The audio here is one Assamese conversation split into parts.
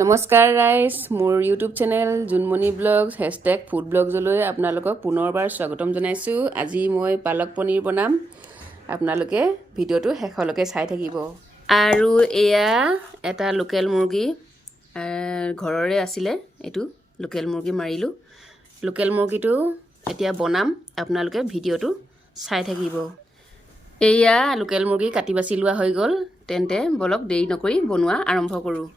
নমস্কাৰ গাইজ, মোৰ YouTube channel Junmoni vlogs #food ব্লগছলৈ আপোনালোকক পুনৰবাৰ স্বাগতম জনাইছোঁ। আজি মই পালক পনীৰ বনাম। আপোনালোকে ভিডিঅ'টো শেষলৈকে চাই থাকিব। আৰু এয়া এটা লোকেল মুৰ্গী, ঘৰৰে আছিলে। এইটো লোকেল মুৰ্গী মাৰিলোঁ। লোকেল মুৰ্গীটো এতিয়া বনাম, আপোনালোকে ভিডিঅ'টো চাই থাকিব। এয়া লোকেল মুৰ্গী কাটি বাছি লোৱা হৈ গ'ল। তেন্তে বলক দেৰি নকৰি বনোৱা আৰম্ভ কৰোঁ।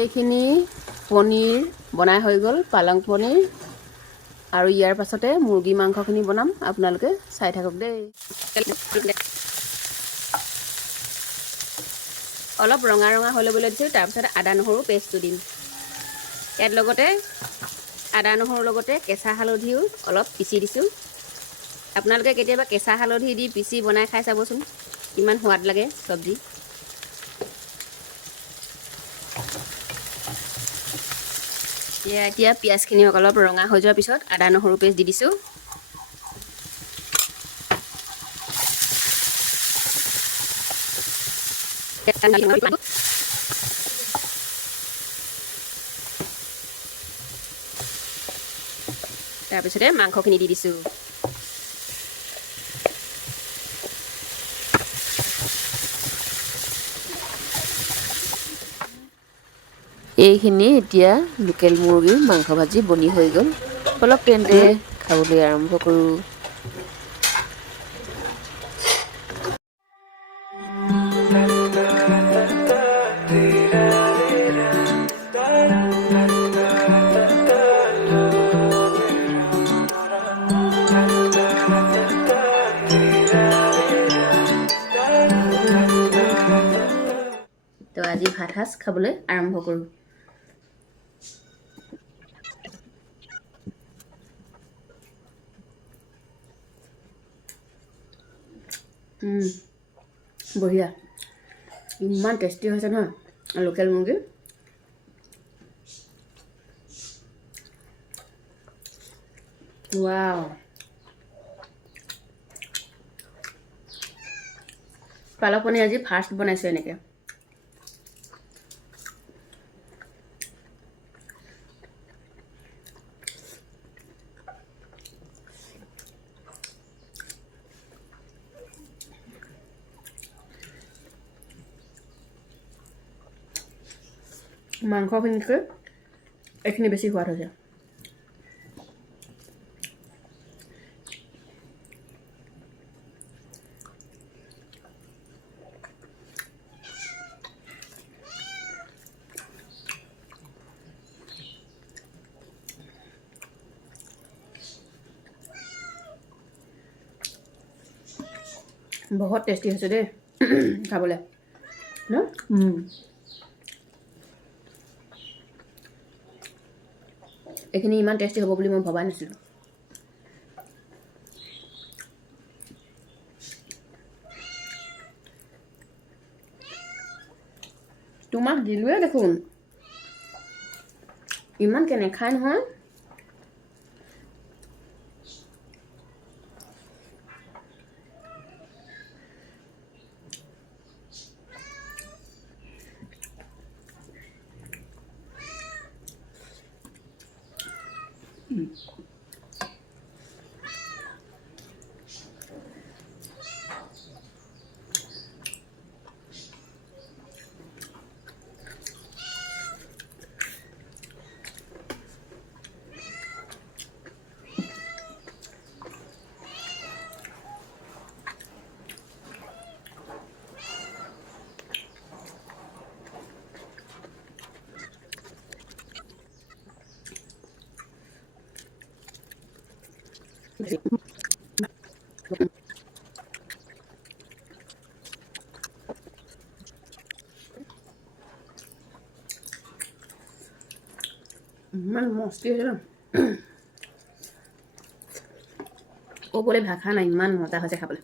এইখিনি পনীৰ বনাই হৈ গ'ল, পালক পনীৰ। আৰু ইয়াৰ পাছতে মুৰ্গী মাংসখিনি বনাম, আপোনালোকে চাই থাকক দেই। অলপ ৰঙা ৰঙা হৈ ল'বলৈ দিছোঁ। তাৰপিছত আদা নহৰু পেষ্টটো দিম। ইয়াত লগতে আদা নহৰুৰ লগতে কেঁচা হালধিও অলপ পিচি দিছোঁ। আপোনালোকে কেতিয়াবা কেঁচা হালধি দি পিচি বনাই খাই চাবচোন, ইমান সোৱাদ লাগে চব্জি। এতিয়া পিঁয়াজখিনি অলপ ৰঙা হৈ যোৱাৰ পিছত আদা নহৰু পেষ্ট দি দিছোঁ। তাৰপিছতে মাংসখিনি দি দিছোঁ। এইখিনি এতিয়া লোকেল মুৰ্গীৰ মাংস ভাজি বনি হৈ গ'ল। অলপ তেন্তে খাবলৈ আৰম্ভ কৰোঁ। তো আজি ভাত সাজ খাবলৈ আৰম্ভ কৰোঁ। বঢ়িয়া, ইমান টেষ্টি হৈছে নহয় লোকেল মুৰ্গী। ৱাও, পালক পনীৰ আজি ফাৰ্ষ্ট বনাইছোঁ এনেকৈ। মাংসখিনিতকৈ এইখিনি বেছি সোৱাদ হৈছে। বহুত টেষ্টি হৈছে দেই খাবলৈ ন। এইখিনি ইমান টেষ্টি হ'ব বুলি মই ভবা নাছিলোঁ। তোমাক দিলোৱে দেখোন, ইমান কেনেখাই নহয়। মস্তি হৈছে ন ক'বলৈ ভাষা নাই ইমান মজা হৈছে খাবলৈ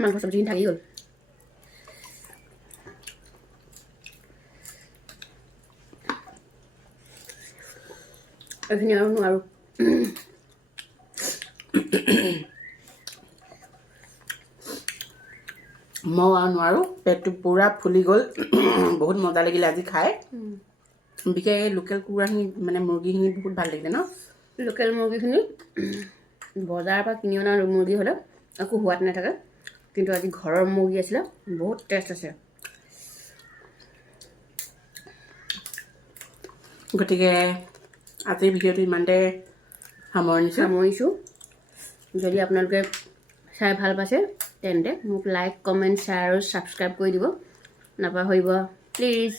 মাংস চব্জিখিনি থাকি গ'ল এইখিনি আৰু নোৱাৰোঁ মই আৰু নোৱাৰোঁ পেটটো পূৰা ফুলি গ'ল বহুত মজা লাগিলে আজি খাই বিশেষ লোকেল কুকুৰাখিনি মানে মুৰ্গীখিনি বহুত ভাল লাগিলে ন লোকেল মুৰ্গীখিনি বজাৰৰ পৰা কিনি অনা মুৰ্গী হ'লে একো সোৱাদ নাথাকে কিন্তু আজি ঘৰৰ মুৰ্গী আছিলে বহুত টেষ্ট আছে গতিকে আজিৰ ভিডিঅ'টো ইমানতে সামৰিছোঁ যদি আপোনালোকে চাই ভাল পাইছে তেন্তে মোক লাইক কমেণ্ট শ্বেয়াৰ আৰু ছাবস্ক্ৰাইব কৰি দিব নাপাহৰিব প্লিজ